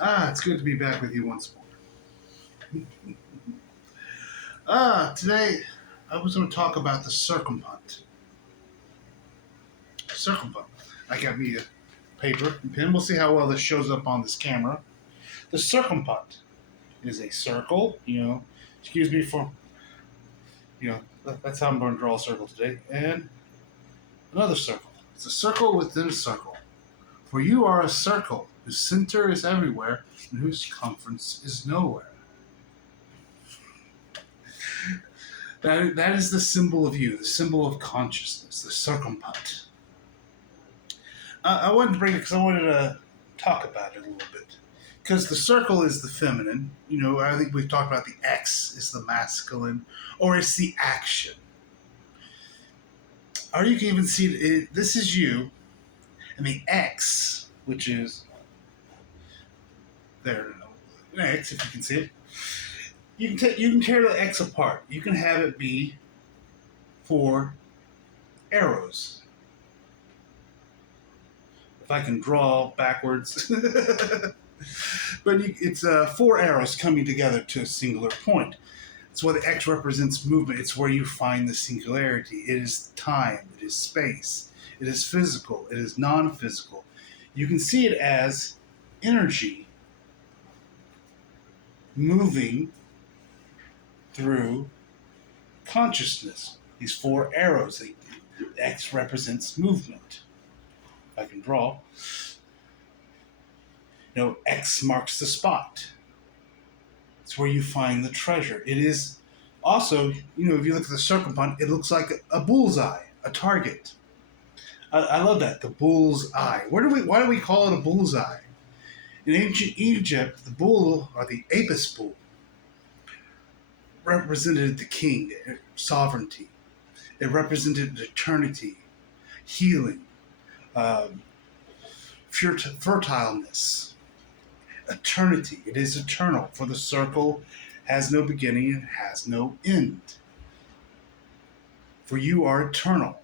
It's good to be back with you once more. Today I was going to talk about the circumpunt. Circumpunt. I got me a paper and pen. We'll see how well this shows up on this camera. The circumpunt is a circle, excuse me for, that's how I'm going to draw a circle today. And another circle. It's a circle within a circle. For you are a circle whose center is everywhere and whose circumference is nowhere. That is the symbol of you, the symbol of consciousness, the circumpunt. I wanted to bring it because I wanted to talk about it a little bit. Because the circle is the feminine. I think we've talked about the X is the masculine, or it's the action. Or you can even see this is you, and the X, which is there, X, if you can see it. You can tear the X apart. You can have it be 4 arrows. If I can draw backwards. But it's 4 arrows coming together to a singular point. It's why the X represents movement. It's where you find the singularity. It is time. It is space. It is physical. It is non-physical. You can see it as energy moving through consciousness. These 4 arrows. The X represents movement. If I can draw. X marks the spot. It's where you find the treasure. It is also, if you look at the circumpunt, it looks like a bullseye, a target. I love that, the bull's eye. Why do we call it a bullseye? In ancient Egypt, the bull, or the apis bull, represented the king, sovereignty. It represented eternity, healing, fertileness, eternity. It is eternal, for the circle has no beginning and has no end. For you are eternal.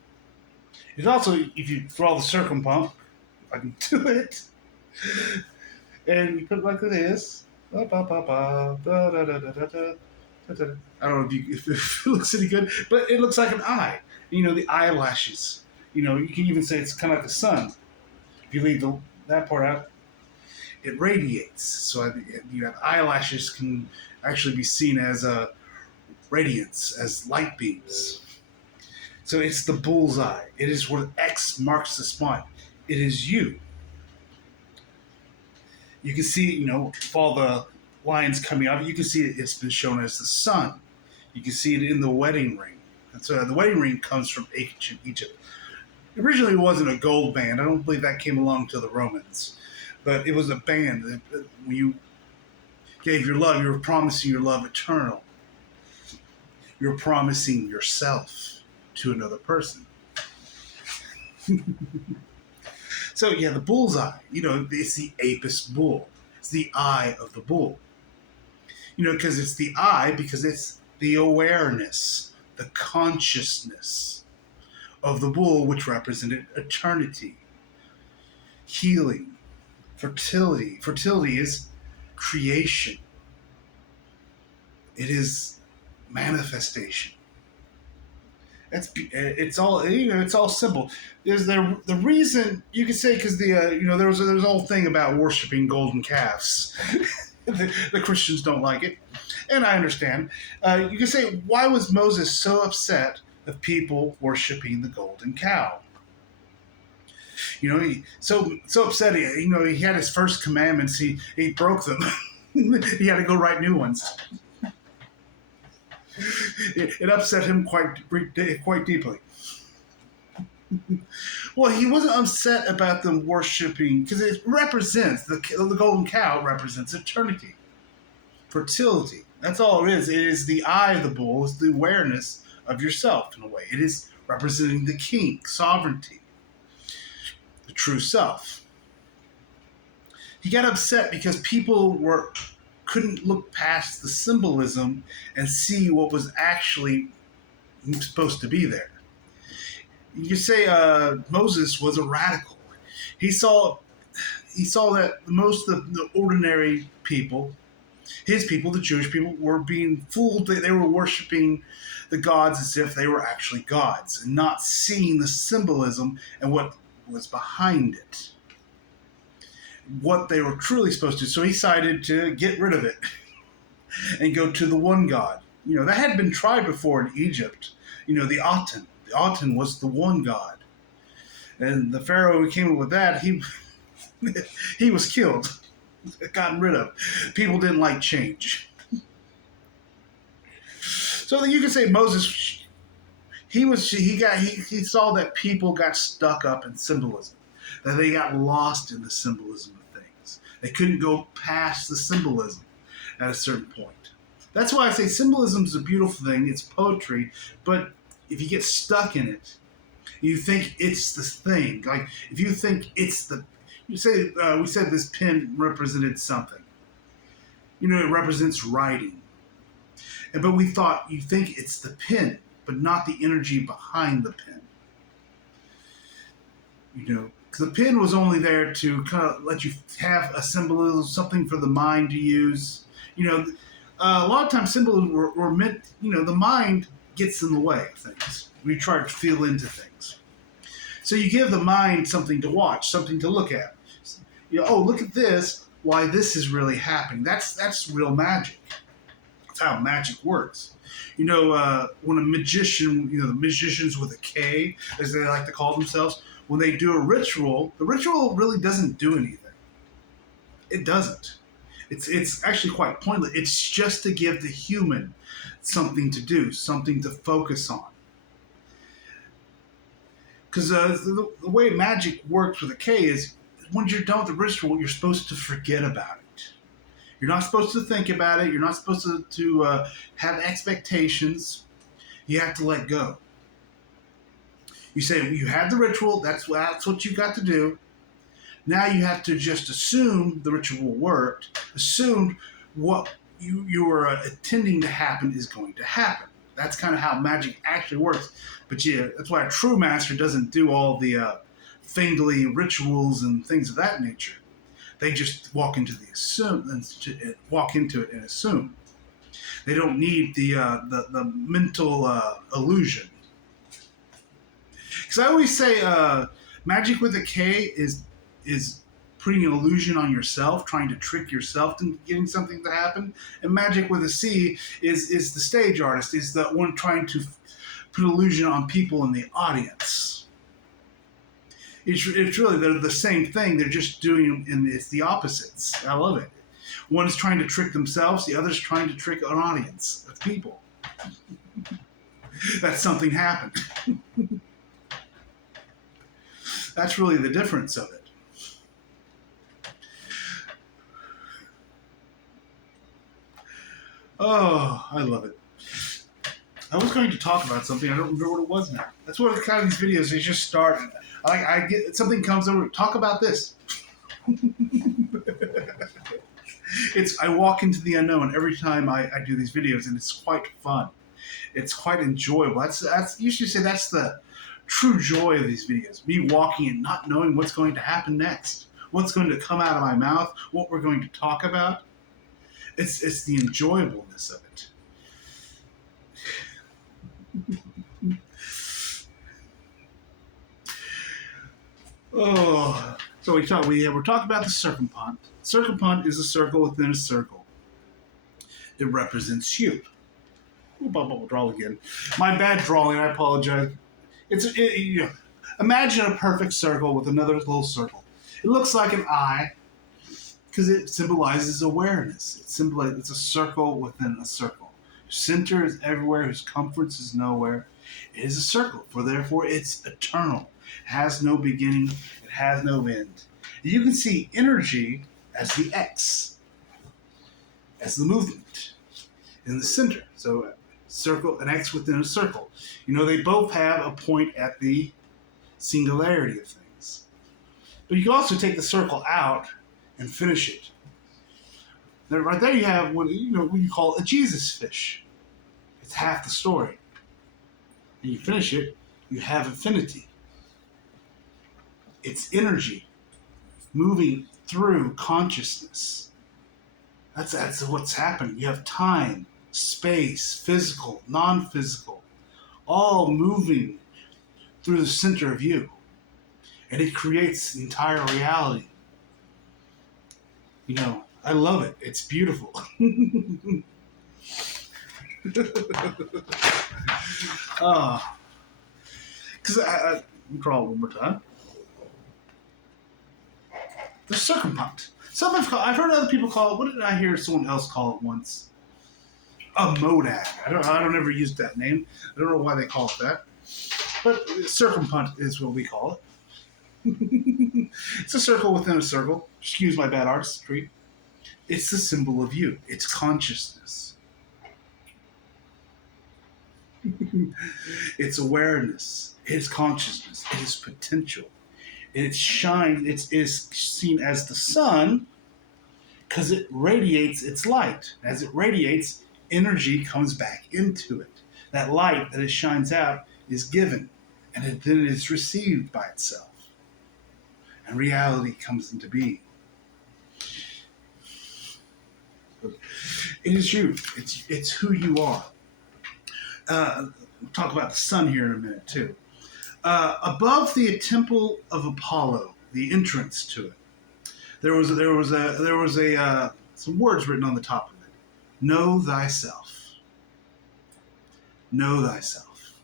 It's also, if you draw the circumpunt, if I can do it, and you put it like this. I don't know if it looks any good, but it looks like an eye. The eyelashes. You can even say it's kind of like the sun. If you leave that part out, it radiates. So you have eyelashes can actually be seen as a radiance, as light beams. So it's the bullseye. It is where X marks the spot. It is you. You can see, with all the lines coming out, you can see it's been shown as the sun. You can see it in the wedding ring. And so the wedding ring comes from ancient Egypt. Originally, it wasn't a gold band. I don't believe that came along to the Romans. But it was a band. When you gave your love, you were promising your love eternal. You were promising yourself to another person. So, the bullseye, it's the apis bull. It's the eye of the bull. Because it's the eye, because it's the awareness, the consciousness of the bull, which represented eternity, healing, fertility. Fertility is creation. It is manifestation. It's all simple. There's the reason you could say, because there was a whole thing about worshiping golden calves. the Christians don't like it, and I understand. You could say, why was Moses so upset of people worshiping the golden cow? He so upset. He had his first commandments. He broke them. He had to go write new ones. It upset him quite deeply. Well, he wasn't upset about them worshiping, because it represents the golden cow represents eternity, fertility. That's all it is. It is the eye of the bull. It's the awareness of yourself in a way. It is representing the king, sovereignty, the true self. He got upset because people couldn't look past the symbolism and see what was actually supposed to be there. You say Moses was a radical. He saw he saw that most of the ordinary people, his people, the Jewish people, were being fooled. They were worshiping the gods as if they were actually gods and not seeing the symbolism and what was behind it, what they were truly supposed to. So he decided to get rid of it and go to the one God. That had been tried before in Egypt. The Aten. The Aten was the one God. And the Pharaoh who came up with that, he was killed, gotten rid of. People didn't like change. So you can say Moses, he saw that people got stuck up in symbolism, that they got lost in the symbolism of things. They couldn't go past the symbolism at a certain point. That's why I say symbolism is a beautiful thing. It's poetry, but if you get stuck in it, you think it's the thing. Like if you think it's we said this pen represented something. It represents writing. But we thought you think it's the pen, but not the energy behind the pen. Because the pen was only there to kind of let you have a symbolism, something for the mind to use. A lot of times symbols were meant, the mind gets in the way of things. We try to feel into things. So you give the mind something to watch, something to look at. Look at this, why this is really happening. That's real magic. That's how magic works. When a magician, the magicians with a K, as they like to call themselves, when they do a ritual, the ritual really doesn't do anything. It doesn't. It's actually quite pointless. It's just to give the human something to do, something to focus on. Because the way magic works with a K is when you're done with the ritual, you're supposed to forget about it. You're not supposed to think about it. You're not supposed to have expectations. You have to let go. You say, you had the ritual, that's what you got to do. Now you have to just assume the ritual worked, assume what you were intending to happen is going to happen. That's kind of how magic actually works. But yeah, that's why a true master doesn't do all the fingly rituals and things of that nature. They just walk into it and assume. They don't need the mental illusion. Because I always say magic with a K is putting an illusion on yourself, trying to trick yourself into getting something to happen. And magic with a C is the stage artist, is the one trying to put illusion on people in the audience. It's really, they're the same thing. They're just doing, and it's the opposites. I love it. One is trying to trick themselves. The other is trying to trick an audience of people. That something happened. That's really the difference of it. Oh, I love it. I was going to talk about something. I don't remember what it was now. That's what kind of these videos, they just start. I get something comes over. Talk about this. I walk into the unknown every time I do these videos, and it's quite fun. It's quite enjoyable. That's usually say that's the true joy of these videos. Me walking and not knowing what's going to happen next, what's going to come out of my mouth, what we're going to talk about. It's the enjoyableness of it. Oh, so we're talking about the circumpunt. Circumpunt is a circle within a circle. It represents you. I'll draw again. My bad drawing. I apologize. Imagine a perfect circle with another little circle. It looks like an eye because it symbolizes awareness. It's a circle within a circle. Whose center is everywhere. Whose comfort is nowhere. It is a circle, for therefore it's eternal. It has no beginning. It has no end. You can see energy as the X, as the movement in the center. So circle, an X within a circle. They both have a point at the singularity of things. But you can also take the circle out and finish it. Now, right there you have what you call a Jesus fish. It's half the story. And you finish it, you have infinity. It's energy. moving through consciousness. That's what's happening. You have time, space, physical, non-physical, all moving through the center of you. And it creates the entire reality. I love it. It's beautiful. Because let me crawl one more time. The circumpunct. I've heard other people call it. What did I hear someone else call it once? A monad. I don't ever use that name. I don't know why they call it that. But circumpunct is what we call it. It's a circle within a circle. Excuse my bad artistry. It's the symbol of you. It's consciousness. It's awareness. It is consciousness. It is potential. It shines. It is seen as the sun because it radiates its light. As it radiates, energy comes back into it. That light that it shines out is given, and then it is received by itself. And reality comes into being. It is you. It's who you are. We'll talk about the sun here in a minute too. Above the temple of Apollo, the entrance to it, there was some words written on the top of it. Know thyself. Know thyself.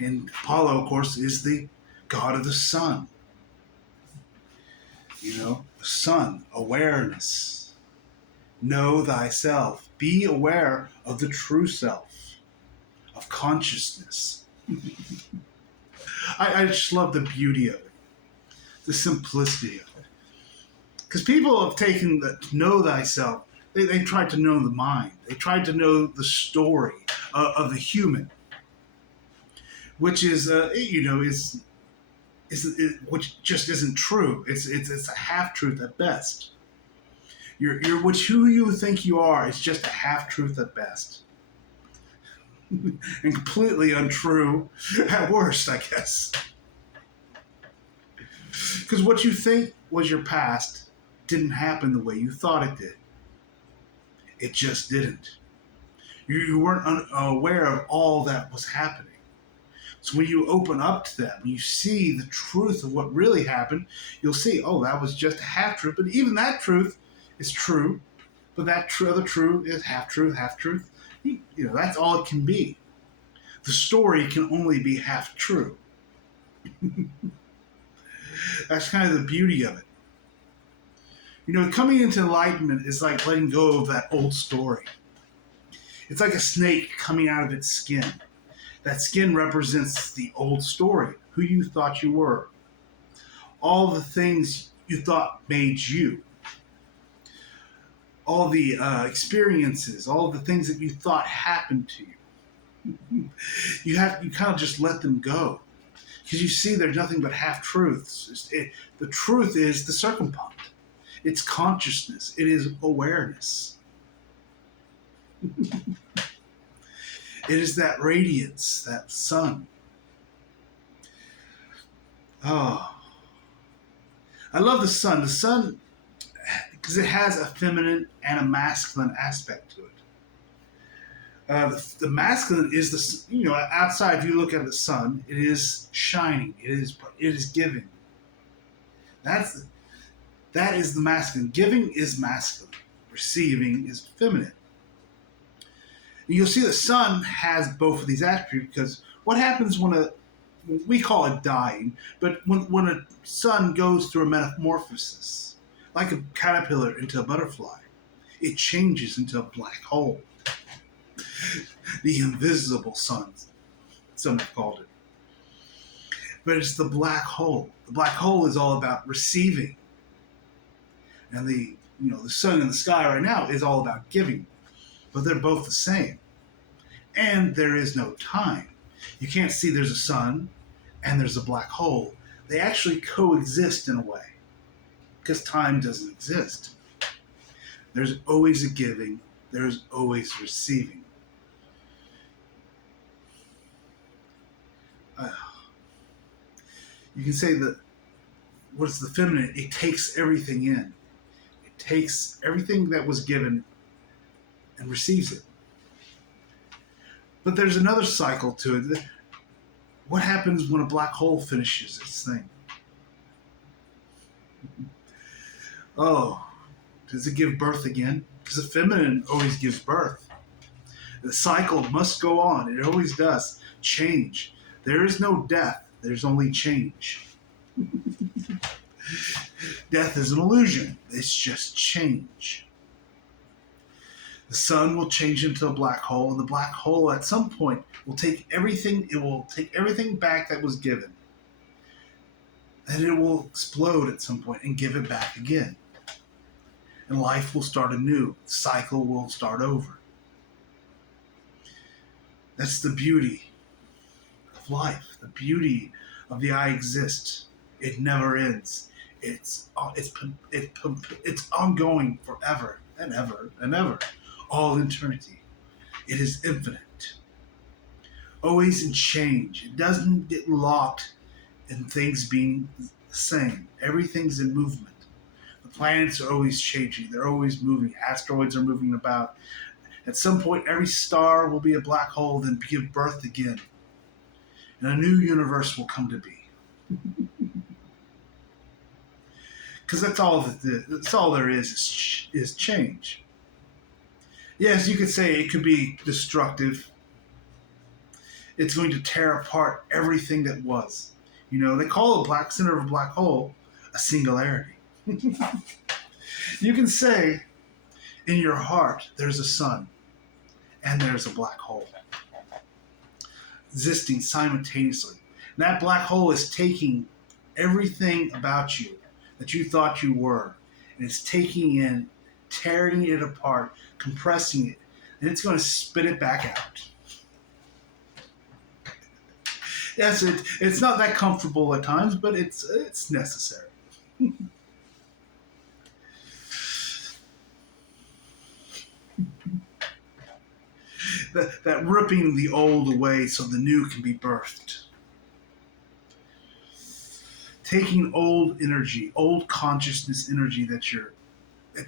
And Apollo, of course, is the god of the sun. The sun, awareness. Know thyself. Be aware of the true self, of consciousness. I just love the beauty of it, the simplicity of it. Because people have taken the know thyself, they tried to know the mind. They tried to know the story of the human, which is, which just isn't true. It's a half truth at best. Who you think you are is just a half truth at best, and completely untrue at worst, I guess. Because what you think was your past didn't happen the way you thought it did. It just didn't. You weren't aware of all that was happening. So when you open up to that, when you see the truth of what really happened, you'll see, oh, that was just a half truth. But even that truth is true. But that other truth is half truth, half truth. That's all it can be. The story can only be half true. That's kind of the beauty of it. Coming into enlightenment is like letting go of that old story. It's like a snake coming out of its skin. That skin represents the old story, who you thought you were, all the things you thought made you, all the experiences, all the things that you thought happened to you. You kind of just let them go, because you see there's nothing but half truths. The truth is the circumpunct. It's consciousness. It is awareness. It is that radiance, that sun. Oh, I love the sun. The sun, because it has a feminine and a masculine aspect to it. The masculine is outside. If you look at the sun, it is shining. It is giving. That is the masculine. Giving is masculine. Receiving is feminine. And you'll see the sun has both of these attributes, because what happens when we call it dying, but when a sun goes through a metamorphosis, like a caterpillar into a butterfly, it changes into a black hole. The invisible sun, some have called it. But it's the black hole. The black hole is all about receiving. And the sun in the sky right now is all about giving. But they're both the same. And there is no time. You can't see there's a sun and there's a black hole. They actually coexist in a way, because time doesn't exist. There's always a giving. There's always receiving. You can say that what's the feminine? It takes everything in. It takes everything that was given and receives it. But there's another cycle to it. What happens when a black hole finishes its thing? Oh, does it give birth again? Because the feminine always gives birth. The cycle must go on. It always does. Change. There is no death. There's only change. Death is an illusion. It's just change. The sun will change into a black hole, and the black hole at some point will take everything. It will take everything back that was given, and it will explode at some point and give it back again. And life will start anew. The cycle will start over. That's the beauty of life. The beauty of the I exist. It never ends. It's ongoing forever and ever and ever, all eternity. It is infinite, always in change. It doesn't get locked in things being the same. Everything's in movement. The planets are always changing. They're always moving. Asteroids are moving about. At some point, every star will be a black hole, then give birth again, and a new universe will come to be. Because that's all there is change. Yes, you could say it could be destructive. It's going to tear apart everything that was. You know, they call the center of a black hole a singularity. You can say in your heart there's a sun and there's a black hole existing simultaneously. And that black hole is taking everything about you that you thought you were, and it's taking in, tearing it apart, compressing it, and it's going to spit it back out. Yes, it's not that comfortable at times, but it's necessary. That ripping the old away so the new can be birthed. Taking old energy, old consciousness energy it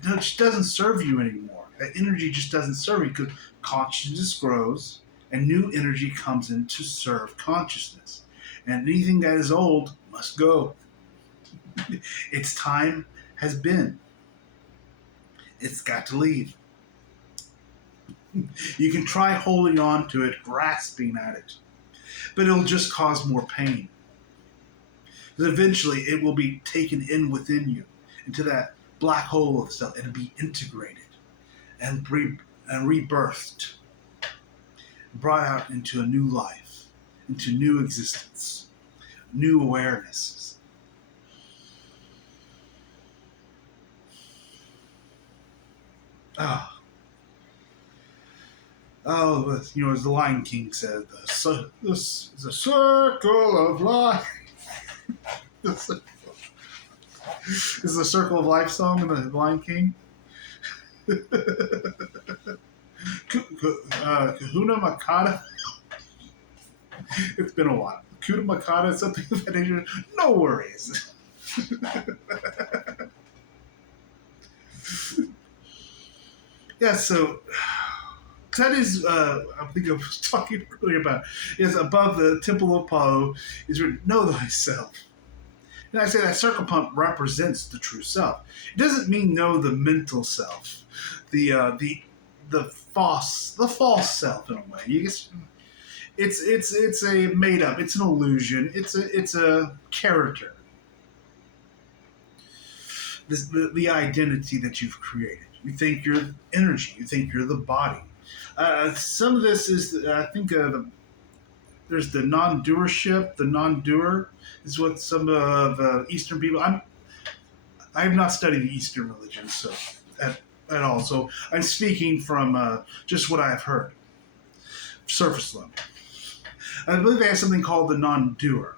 just doesn't serve you anymore. That energy just doesn't serve you because consciousness grows and new energy comes in to serve consciousness. And anything that is old must go. Its time has been. It's got to leave. You can try holding on to it, grasping at it, but it'll just cause more pain. Because eventually it will be taken in within you, into that black hole of stuff, and be integrated and rebirthed, brought out into a new life, into new existence, new awarenesses. Ah. Oh, you know, as the Lion King said, this is a circle of life. This is the Circle of Life song in the Lion King. Kahuna Makata. It's been a while. Kahuna Makata, something of that nature. No worries. Yeah, so that is, I think I was talking earlier about, is above the temple of Apollo is written, know thyself. And I say that circle pump represents the true self. It doesn't mean know the mental self, the false self in a way. It's a made up. It's an illusion. It's a character. The identity that you've created. You think you're energy. You think you're the body. Some of this is, I think, there's the non-doership. The non-doer is what some of Eastern people. I have not studied the Eastern religions at all, so I'm speaking from just what I've heard, surface level. I believe they have something called the non-doer,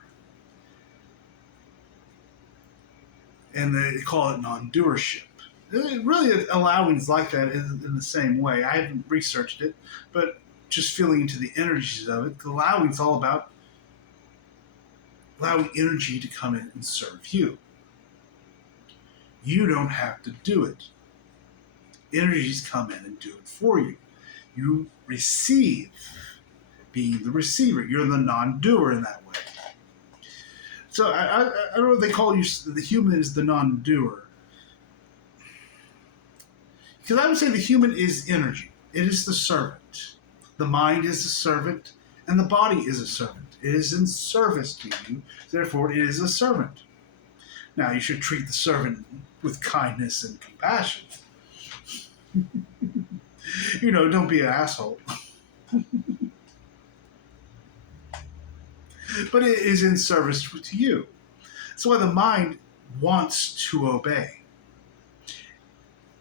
and they call it non-doership. Really, allowings like that in the same way. I haven't researched it, but just feeling into the energies of it, the allowing's all about allowing energy to come in and serve you. You don't have to do it. Energies come in and do it for you. You receive, being the receiver. You're the non-doer in that way. So I don't know if they call you the human is the non-doer, because I would say the human is energy. It is the servant. The mind is a servant, and the body is a servant. It is in service to you. Therefore, it is a servant. Now, you should treat the servant with kindness and compassion. Don't be an asshole. But it is in service to you. That's why the mind wants to obey.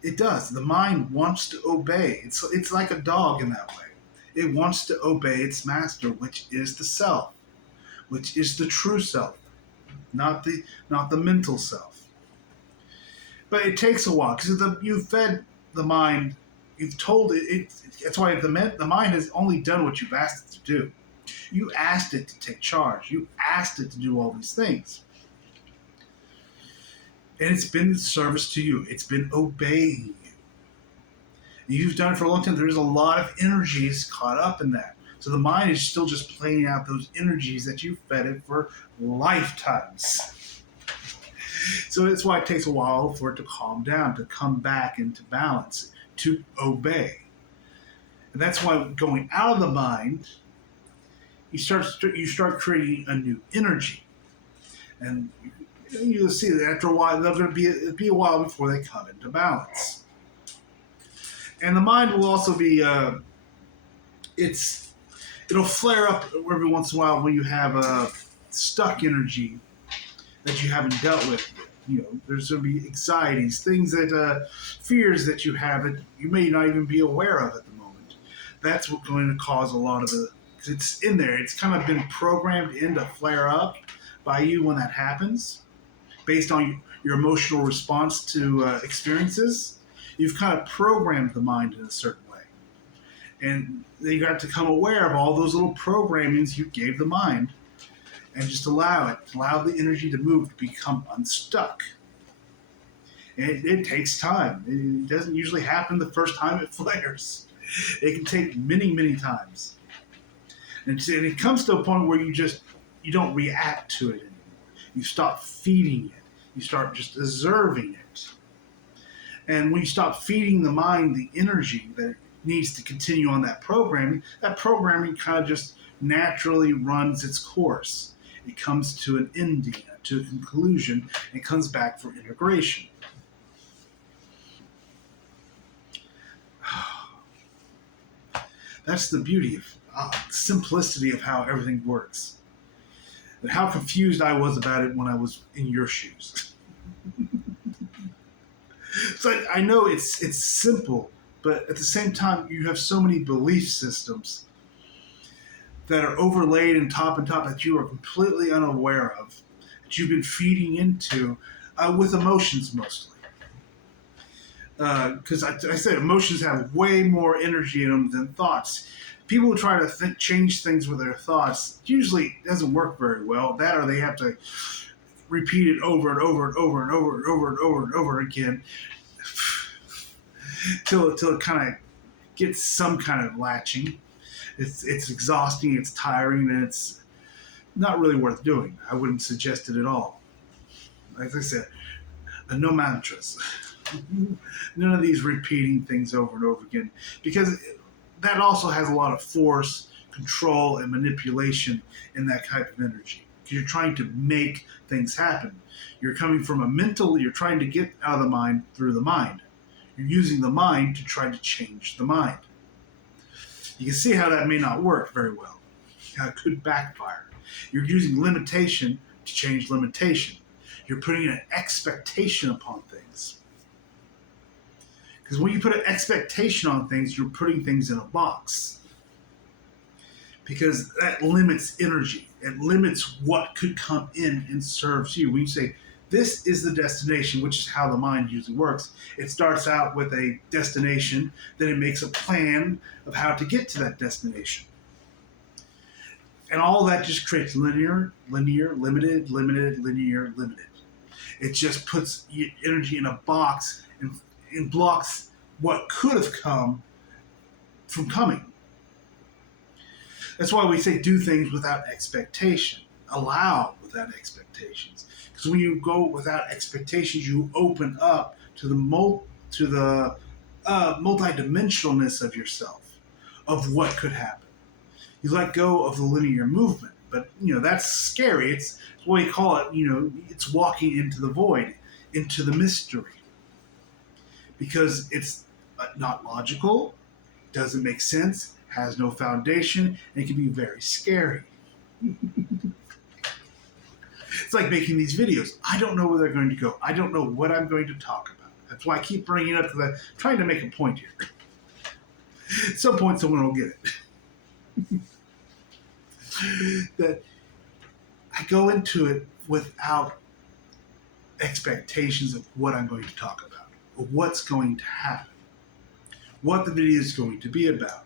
It does. The mind wants to obey. It's like a dog in that way. It wants to obey its master, which is the self, which is the true self, not the mental self. But it takes a while because you've fed the mind. You've told it. That's why the mind has only done what you've asked it to do. You asked it to take charge. You asked it to do all these things. And it's been in service to you. It's been obeying you. You've done it for a long time. There's a lot of energies caught up in that. So the mind is still just playing out those energies that you fed it for lifetimes. So that's why it takes a while for it to calm down, to come back into balance, to obey. And that's why going out of the mind, you start creating a new energy. And you'll see that after a while, it'll be a while before they come into balance. And the mind will also be, it'll flare up every once in a while when you have a stuck energy that you haven't dealt with. There's going to be anxieties, things that, fears that you have that you may not even be aware of at the moment. That's what's going to cause a lot of because it's in there. It's kind of been programmed in to flare up by you when that happens, based on your emotional response to experiences. You've kind of programmed the mind in a certain way. And you got to become aware of all those little programmings you gave the mind and just allow the energy to move, to become unstuck. And it takes time. It doesn't usually happen the first time it flares. It can take many, many times. And it comes to a point where you don't react to it anymore. You stop feeding it. You start just observing it. And when you stop feeding the mind the energy that it needs to continue on that programming kind of just naturally runs its course. It comes to an ending, to a conclusion, and comes back for integration. That's the beauty of simplicity of how everything works. And how confused I was about it when I was in your shoes. So I know it's simple, but at the same time, you have so many belief systems that are overlaid and top that you are completely unaware of, that you've been feeding into with emotions mostly. Because I said emotions have way more energy in them than thoughts. People who try to change things with their thoughts usually doesn't work very well. That, or they have to repeat it over and over and over and over and over and over and over again till it kind of gets some kind of latching. It's exhausting, it's tiring, and it's not really worth doing. I wouldn't suggest it at all. Like I said, no mantras. None of these repeating things over and over again, because that also has a lot of force, control, and manipulation in that type of energy. Because you're trying to make things happen. You're coming from you're trying to get out of the mind through the mind. You're using the mind to try to change the mind. You can see how that may not work very well, how it could backfire. You're using limitation to change limitation. You're putting an expectation upon things. Because when you put an expectation on things, you're putting things in a box. Because that limits energy. It limits what could come in and serves you. When you say, this is the destination, which is how the mind usually works. It starts out with a destination, then it makes a plan of how to get to that destination. And all that just creates linear, limited, linear, limited. It just puts energy in a box and blocks what could have come from coming. That's why we say do things without expectation. Allow without expectations. Because when you go without expectations, you open up to the multidimensionalness of yourself, of what could happen. You let go of the linear movement, but that's scary. It's what we call it. It's walking into the void, into the mystery, because it's not logical, doesn't make sense, has no foundation, and it can be very scary. It's like making these videos. I don't know where they're going to go. I don't know what I'm going to talk about. That's why I keep bringing it up, because I'm trying to make a point here. At some point, someone will get it. That I go into it without expectations of what I'm going to talk about, or what's going to happen, what the video is going to be about.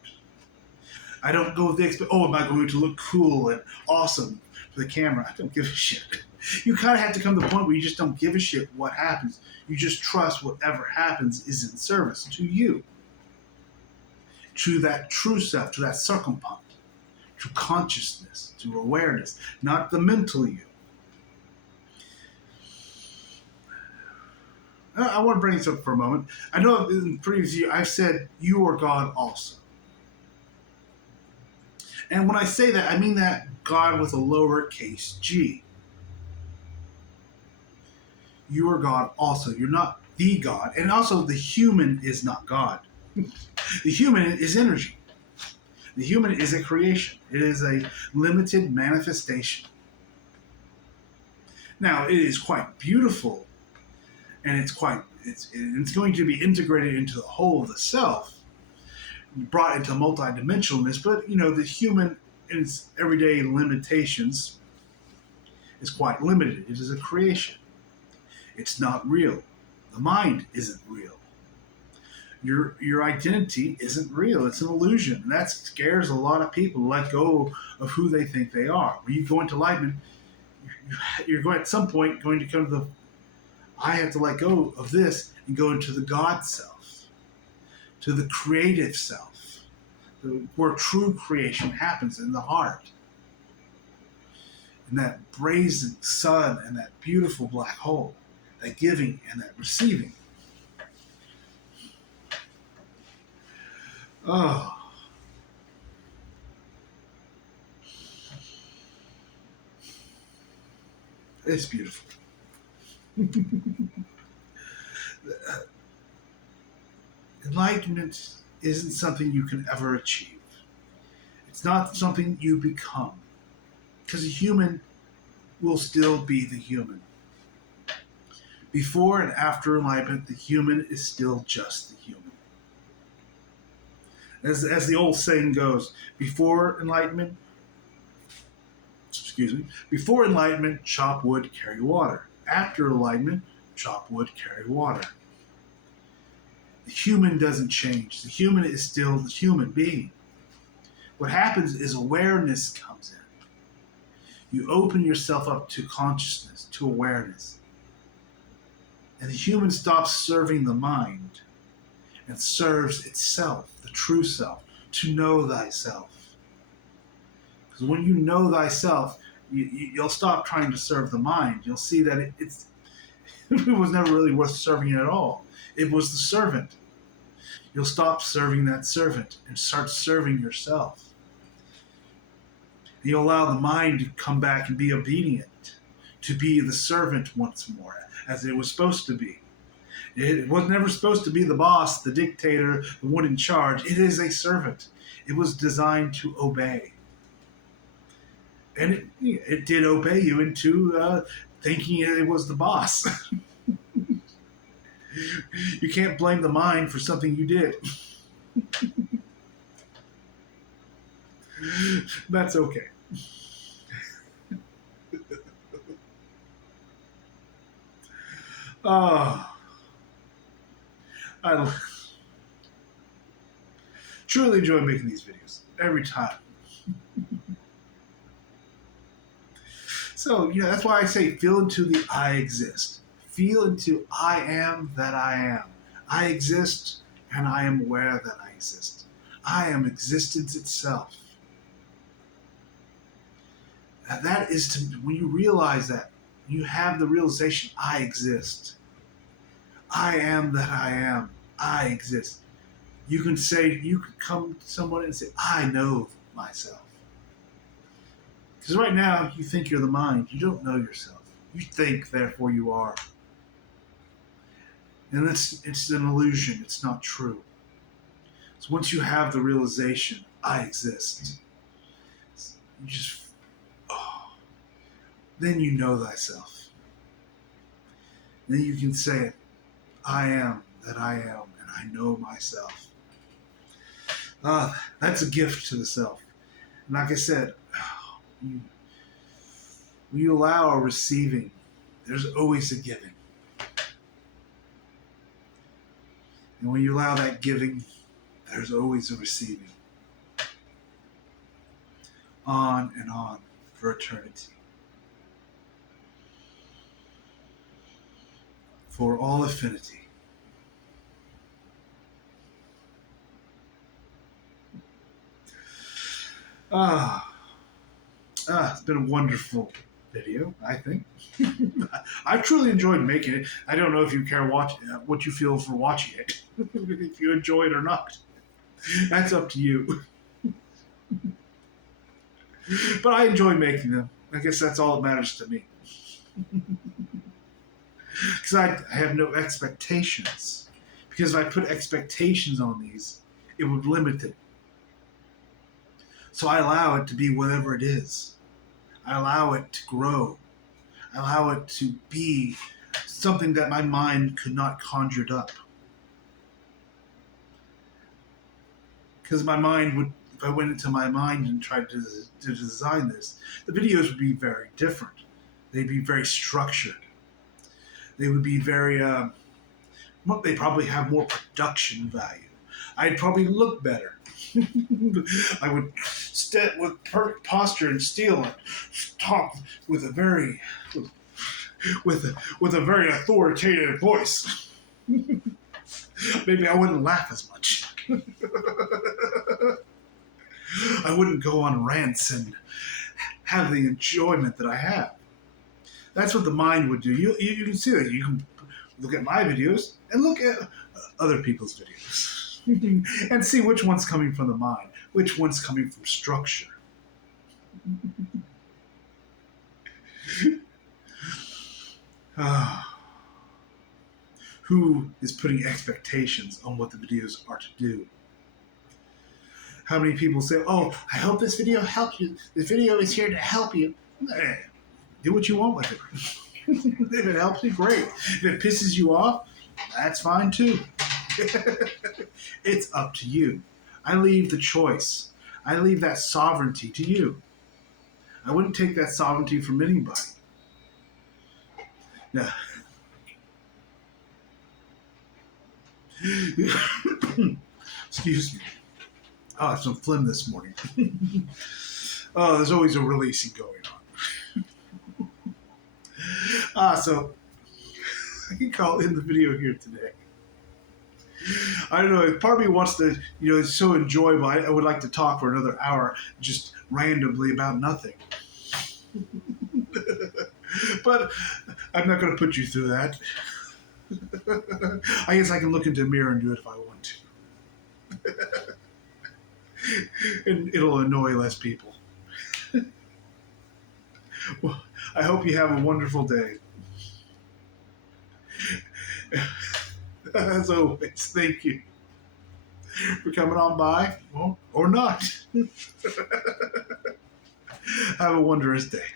I don't go with the am I going to look cool and awesome for the camera? I don't give a shit. You kind of have to come to the point where you just don't give a shit what happens. You just trust whatever happens is in service to you, to that true self, to that circumpunct, to consciousness, to awareness, not the mental you. I want to bring this up for a moment. I know in the previous year I've said you are God also. And when I say that, I mean that God with a lowercase g. You are God also. You're not the God. And also, the human is not God. The human is energy. The human is a creation. It is a limited manifestation. Now, it is quite beautiful, and it's going to be integrated into the whole of the self, brought into multidimensionalness. But the human in its everyday limitations is quite limited. It is a creation. It's not real. The mind isn't real. Your identity isn't real. It's an illusion. And that scares a lot of people to let go of who they think they are. When you go into enlightenment, you're going at some point going to come to I have to let go of this and go into the God self, to the creative self, where true creation happens in the heart. And that brazen sun and that beautiful black hole, that giving and that receiving. Oh. It's beautiful. Enlightenment isn't something you can ever achieve. It's not something you become. Because a human will still be the human. Before and after enlightenment, the human is still just the human. As the old saying goes, before enlightenment, chop wood, carry water. After enlightenment, chop wood, carry water. The human doesn't change. The human is still the human being. What happens is awareness comes in. You open yourself up to consciousness, to awareness. And the human stops serving the mind and serves itself, the true self, to know thyself. Because when you know thyself, you'll stop trying to serve the mind. You'll see that it was never really worth serving at all. It was the servant. You'll stop serving that servant and start serving yourself. And you'll allow the mind to come back and be obedient, to be the servant once more, as it was supposed to be. It was never supposed to be the boss, the dictator, the one in charge. It is a servant. It was designed to obey. And it did obey you into thinking it was the boss. You can't blame the mind for something you did. That's okay. I truly enjoy making these videos every time. So, that's why I say feel into the I exist. feel into I am that I am. I exist and I am aware that I exist. I am existence itself. And that is to, when you realize that, you have the realization, I exist. I am that I am. I exist. You can say, you can come to someone and say, I know myself. Because right now, you think you're the mind. You don't know yourself. You think, therefore you are. And it's an illusion. It's not true. So once you have the realization, I exist, you just, oh, then you know thyself. Then you can say it, I am that I am, and I know myself. That's a gift to the self. And like I said, when you allow a receiving, there's always a giving. And when you allow that giving, there's always a receiving. On and on for eternity. For all affinity. It's been a wonderful video, I think. I truly enjoyed making it. I don't know if you care what you feel for watching it. If you enjoy it or not. That's up to you. But I enjoy making them. I guess that's all that matters to me. Because I have no expectations. Because if I put expectations on these, it would limit it. So I allow it to be whatever it is. I allow it to grow. I allow it to be something that my mind could not conjure up. Because my mind would, if I went into my mind and tried to design this, the videos would be very different. They'd be very structured. They would be very, they probably have more production value. I'd probably look better. I would step with perfect posture and steel and talk with a very authoritative voice. Maybe I wouldn't laugh as much. I wouldn't go on rants and have the enjoyment that I have. That's what the mind would do. You can see that. You can look at my videos and look at other people's videos. And see which one's coming from the mind, which one's coming from structure. Who is putting expectations on what the videos are to do? How many people say, oh, I hope this video helps you. This video is here to help you. Do what you want with it. If it helps you, great. If it pisses you off, that's fine too. It's up to you. I leave the choice. I leave that sovereignty to you. I wouldn't take that sovereignty from anybody. Yeah. Excuse me. Oh, I have some phlegm this morning. Oh, there's always a releasing going on. So I can call in the video here today. I don't know. Part of me wants to, it's so enjoyable. I would like to talk for another hour just randomly about nothing. But I'm not going to put you through that. I guess I can look into a mirror and do it if I want to. And it'll annoy less people. Well, I hope you have a wonderful day. As always, thank you for coming on by, well, or not. Have a wondrous day.